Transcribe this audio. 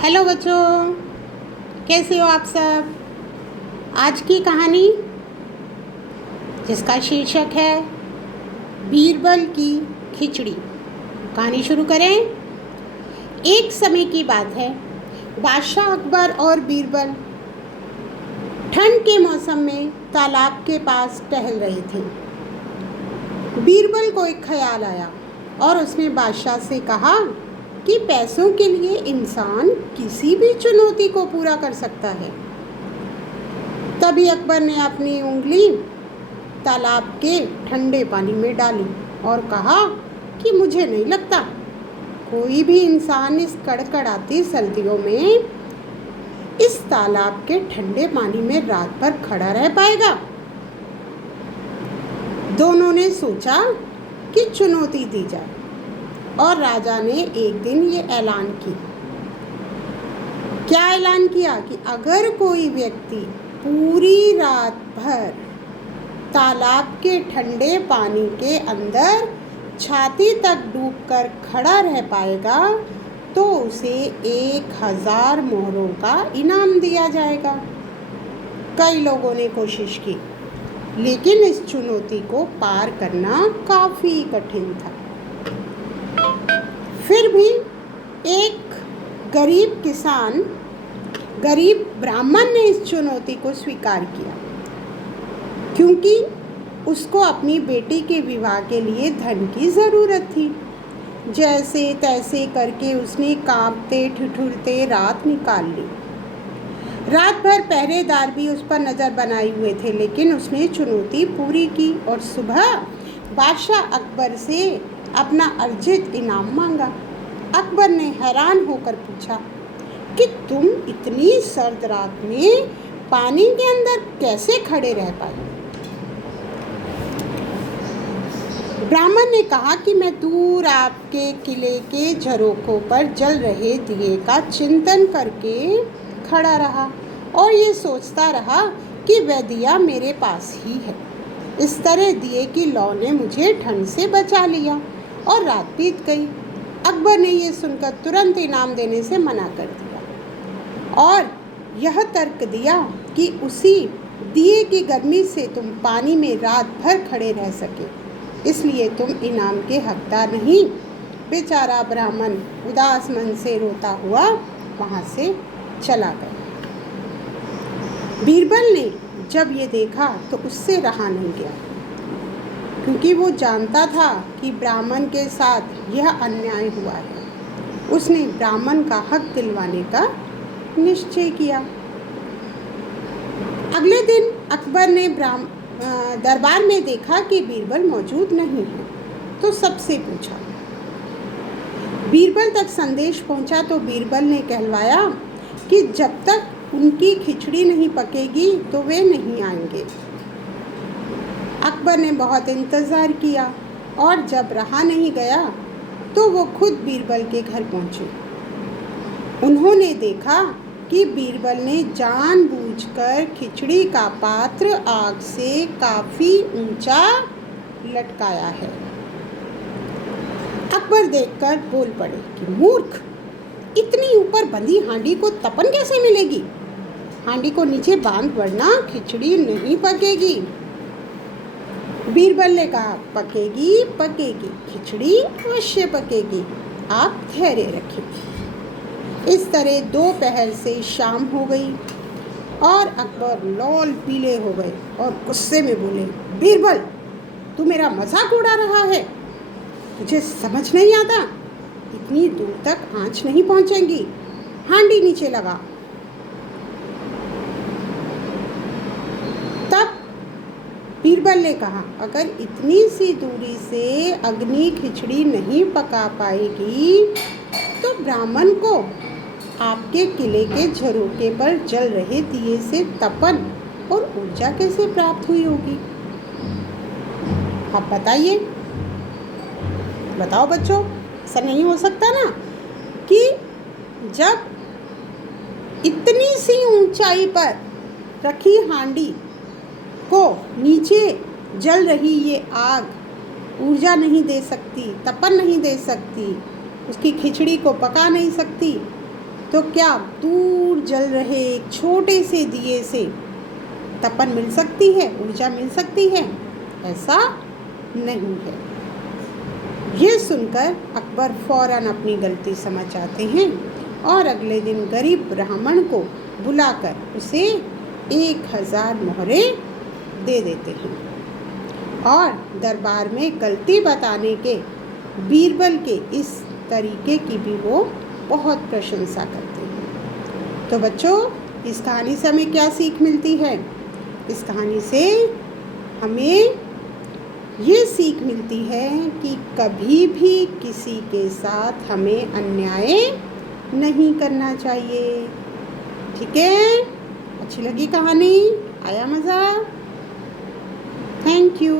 Hello बच्चों, कैसे हो आप सब। आज की कहानी जिसका शीर्षक है बीरबल की खिचड़ी। कहानी शुरू करें। एक समय की बात है, बादशाह अकबर और बीरबल ठंड के मौसम में तालाब के पास टहल रहे थे। बीरबल को एक ख्याल आया और उसने बादशाह से कहा कि पैसों के लिए इंसान किसी भी चुनौती को पूरा कर सकता है। तभी अकबर ने अपनी उंगली तालाब के ठंडे पानी में डाली और कहा कि मुझे नहीं लगता कोई भी इंसान इस कड़कड़ाती सर्दियों में इस तालाब के ठंडे पानी में रात भर खड़ा रह पाएगा। दोनों ने सोचा कि चुनौती दी जाए और राजा ने एक दिन ये ऐलान किया। क्या ऐलान किया कि अगर कोई व्यक्ति पूरी रात भर तालाब के ठंडे पानी के अंदर छाती तक डूबकर खड़ा रह पाएगा तो उसे 1000 मोहरों का इनाम दिया जाएगा। कई लोगों ने कोशिश की, लेकिन इस चुनौती को पार करना काफ़ी कठिन था। फिर भी एक गरीब ब्राह्मण ने इस चुनौती को स्वीकार किया, क्योंकि उसको अपनी बेटी के विवाह के लिए धन की ज़रूरत थी। जैसे तैसे करके उसने कांपते ठिठुरते रात निकाल ली। रात भर पहरेदार भी उस पर नज़र बनाए हुए थे, लेकिन उसने चुनौती पूरी की और सुबह बादशाह अकबर से अपना अर्जित इनाम मांगा। अकबर ने हैरान होकर पूछा कि तुम इतनी सर्द रात में पानी के अंदर कैसे खड़े रह पाए। ब्राह्मण ने कहा कि मैं दूर आपके किले के झरोखों पर जल रहे दिए का चिंतन करके खड़ा रहा और ये सोचता रहा कि वह दिया मेरे पास ही है। इस तरह दिए की लौ ने मुझे ठंड से बचा लिया और रात बीत गई। अकबर ने यह सुनकर तुरंत इनाम देने से मना कर दिया और यह तर्क दिया कि उसी दिए की गर्मी से तुम पानी में रात भर खड़े रह सके, इसलिए तुम इनाम के हकदार नहीं। बेचारा ब्राह्मण उदास मन से रोता हुआ वहाँ से चला गया। बीरबल ने जब ये देखा तो उससे रहा नहीं गया, क्योंकि वो जानता था कि ब्राह्मण के साथ यह अन्याय हुआ है। उसने ब्राह्मण का हक दिलवाने का निश्चय किया। अगले दिन अकबर ने दरबार में देखा कि बीरबल मौजूद नहीं है, तो सबसे पूछा। बीरबल तक संदेश पहुंचा तो बीरबल ने कहलवाया कि जब तक उनकी खिचड़ी नहीं पकेगी तो वे नहीं आएंगे। अकबर ने बहुत इंतज़ार किया और जब रहा नहीं गया तो वो खुद बीरबल के घर पहुंचे। उन्होंने देखा कि बीरबल ने जानबूझकर खिचड़ी का पात्र आग से काफ़ी ऊंचा लटकाया है। अकबर देखकर बोल पड़े कि मूर्ख, इतनी ऊपर बंधी हांडी को तपन कैसे मिलेगी। हांडी को नीचे बांध वरना खिचड़ी नहीं पकेगी। बीरबल ने कहा, पकेगी पकेगी, खिचड़ी अवश्य पकेगी, आप धैर्य रखिए। इस तरह दोपहर से शाम हो गई और अकबर लाल पीले हो गए और गुस्से में बोले, बीरबल, तू मेरा मजाक उड़ा रहा है। तुझे समझ नहीं आता, इतनी दूर तक आंच नहीं पहुंचेगी। हांडी नीचे लगा। तब बीरबल ने कहा, अगर इतनी सी दूरी से अग्नि खिचड़ी नहीं पका पाएगी तो ब्राह्मण को आपके किले के झरोखे पर जल रहे दिए से तपन और ऊर्जा कैसे प्राप्त हुई होगी। आप बताइए, बताओ बच्चों, ऐसा नहीं हो सकता ना कि जब इतनी सी ऊंचाई पर रखी हांडी को नीचे जल रही ये आग ऊर्जा नहीं दे सकती, तपन नहीं दे सकती, उसकी खिचड़ी को पका नहीं सकती, तो क्या दूर जल रहे एक छोटे से दिए से तपन मिल सकती है, ऊर्जा मिल सकती है? ऐसा नहीं है। ये सुनकर अकबर फौरन अपनी गलती समझ जाते हैं और अगले दिन गरीब ब्राह्मण को बुलाकर उसे 1000 मोहरें दे देते हैं और दरबार में गलती बताने के बीरबल के इस तरीके की भी वो बहुत प्रशंसा करते हैं। तो बच्चों, इस कहानी से हमें क्या सीख मिलती है? इस कहानी से हमें ये सीख मिलती है कि कभी भी किसी के साथ हमें अन्याय नहीं करना चाहिए। ठीक है? अच्छी लगी कहानी? आया मज़ा? Thank you.